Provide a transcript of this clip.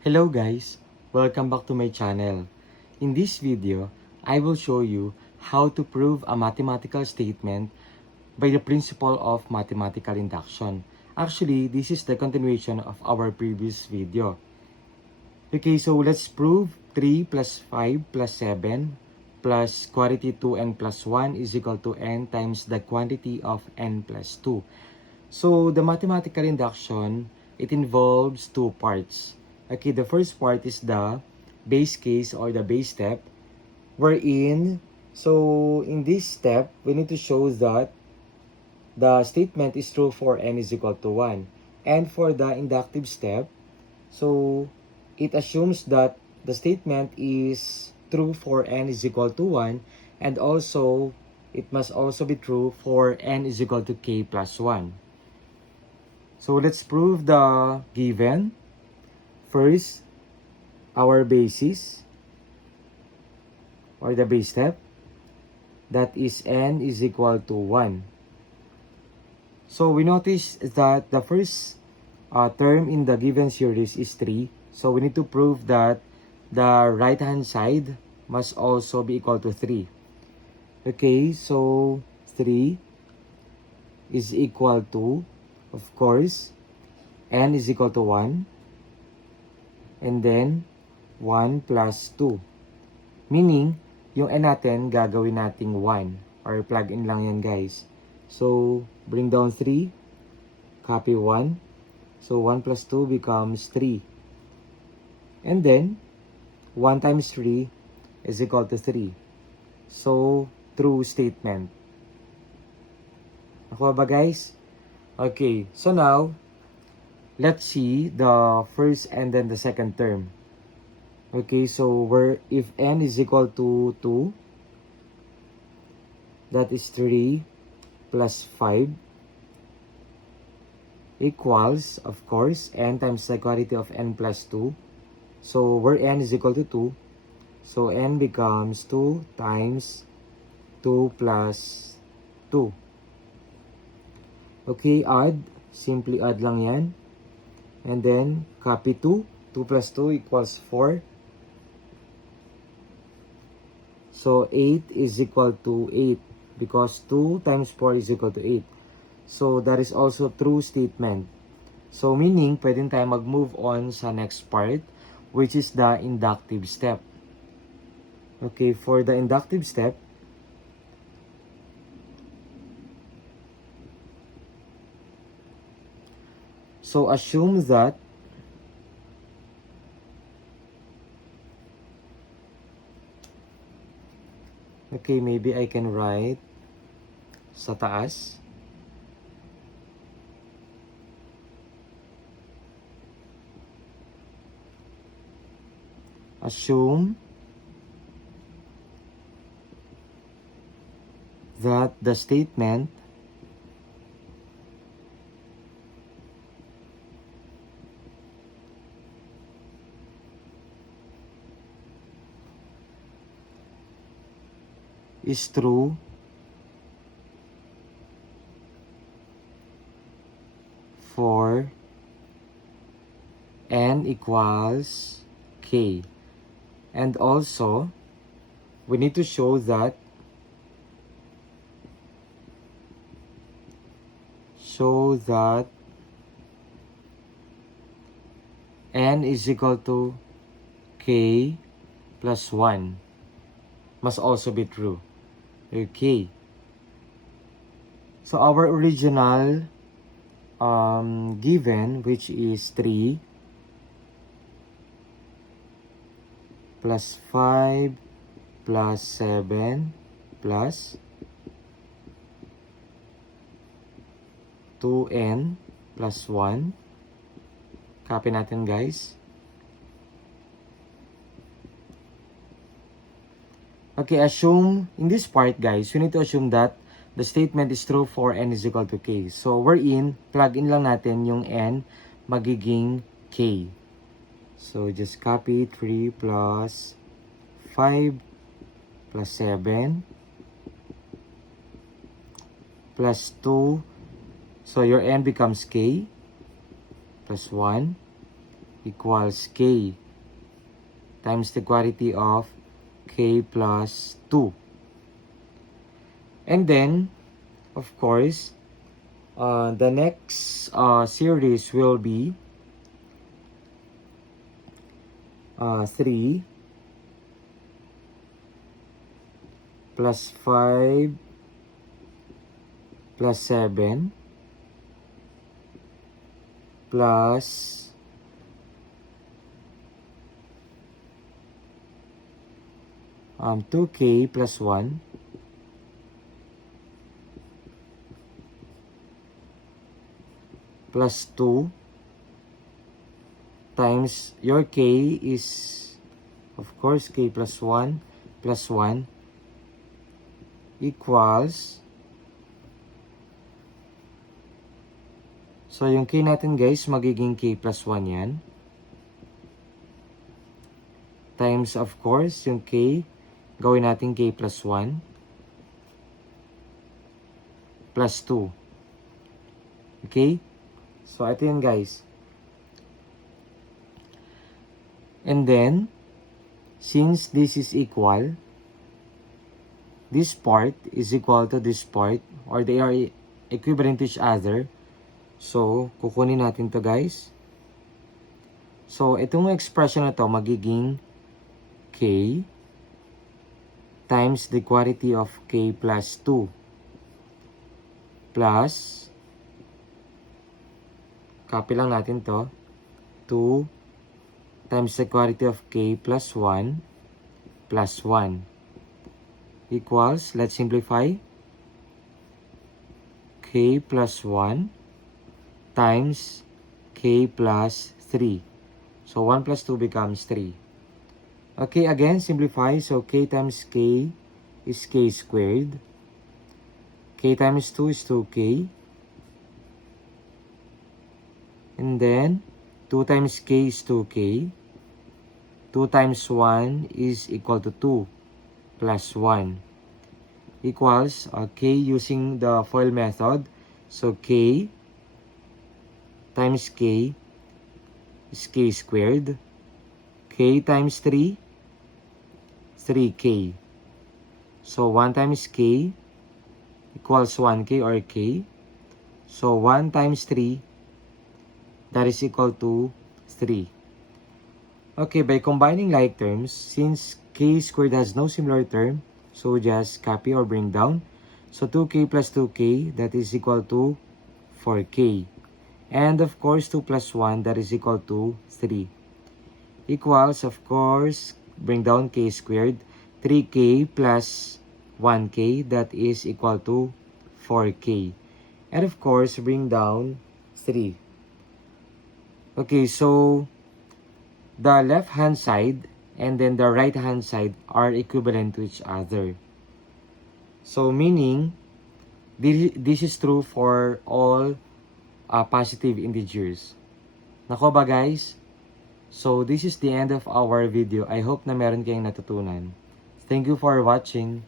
Hello guys, welcome back to my channel. In this video, I will show you how to prove a mathematical statement by the principle of mathematical induction. Actually, this is the continuation of our previous video. Okay, so let's prove 3 plus 5 plus 7 plus quantity 2n plus 1 is equal to n times the quantity of n plus 2. So, the mathematical induction, it involves two parts. Okay, the first part is the base case or the base step, wherein, so in this step, we need to show that the statement is true for n is equal to 1. And for the inductive step, so it assumes that the statement is true for n is equal to 1, and also, it must also be true for n is equal to k plus 1. So let's prove the given. First, our basis or the base step, that is n is equal to 1. So we notice that the first term in the given series is 3. So we need to prove that the right hand side must also be equal to 3. Okay, so 3 is equal to, of course, n is equal to 1. And then, 1 plus 2. Meaning, yung n natin, gagawin nating 1. Or plug in lang yan, guys. So, bring down 3. Copy 1. So, 1 plus 2 becomes 3. And then, 1 times 3 is equal to 3. So, true statement. Nakuha ba, guys? Okay, so now, let's see the first and then the second term. Okay, so if n is equal to 2, that is 3 plus 5 equals, of course, n times the quantity of n plus 2. So where n is equal to 2, so n becomes 2 times 2 plus 2. Okay, add. Simply add lang yan. And then, copy 2. 2 plus 2 equals 4. So, 8 is equal to 8. Because 2 times 4 is equal to 8. So, that is also true statement. So, meaning, pwede tayo mag-move on sa next part, which is the inductive step. Okay, for the inductive step, so assume that okay, maybe I can write sa taas. Assume that the statement is true for n equals k. And also, we need to show that n is equal to k plus 1 must also be true. Okay. So our original given, which is 3 plus 5 plus 7 plus 2n plus 1. Copy natin, guys. Okay, assume, in this part, guys, you need to assume that the statement is true for n is equal to k. So, wherein, plug in lang natin yung n magiging k. So, just copy 3 plus 5 plus 7 plus 2. So, your n becomes k plus 1. equals k times the quantity of k plus 2. And then, of course, the next series will be 3 plus 5 plus 7 plus 2k plus 1 plus 2 times your k is, of course, k plus 1 equals, so yung k natin guys magiging k plus 1 yan, times of course yung k, gawin natin k plus 1 plus 2. Okay? So, ito yun guys. And then, since this is equal, this part is equal to this part, or they are equivalent to each other. So, kukunin natin to guys. So, itong expression na to magiging k times the quantity of k plus 2 plus, copy lang natin to, 2 times the quantity of k plus 1 equals, let's simplify, k plus 1 times k plus 3. So, 1 plus 2 becomes 3. Okay, again, simplify. So, k times k is k squared. K times 2 is 2k. And then, 2 times k is 2k. 2 times 1 is equal to 2 plus 1 equals k using the FOIL method. So, k times k is k squared. K times 3, 3k. So, 1 times k equals 1k or k. So, 1 times 3, that is equal to 3. Okay, by combining like terms, since k squared has no similar term, so just copy or bring down. So, 2k plus 2k, that is equal to 4k. And of course, 2 plus 1, that is equal to 3. Equals, of course, bring down k squared, 3k plus 1k, that is equal to 4k. And of course, bring down 3. Okay, so the left-hand side and then the right-hand side are equivalent to each other. So, meaning, this is true for all positive integers. Nako ba guys? So, this is the end of our video. I hope na meron kayong natutunan. Thank you for watching.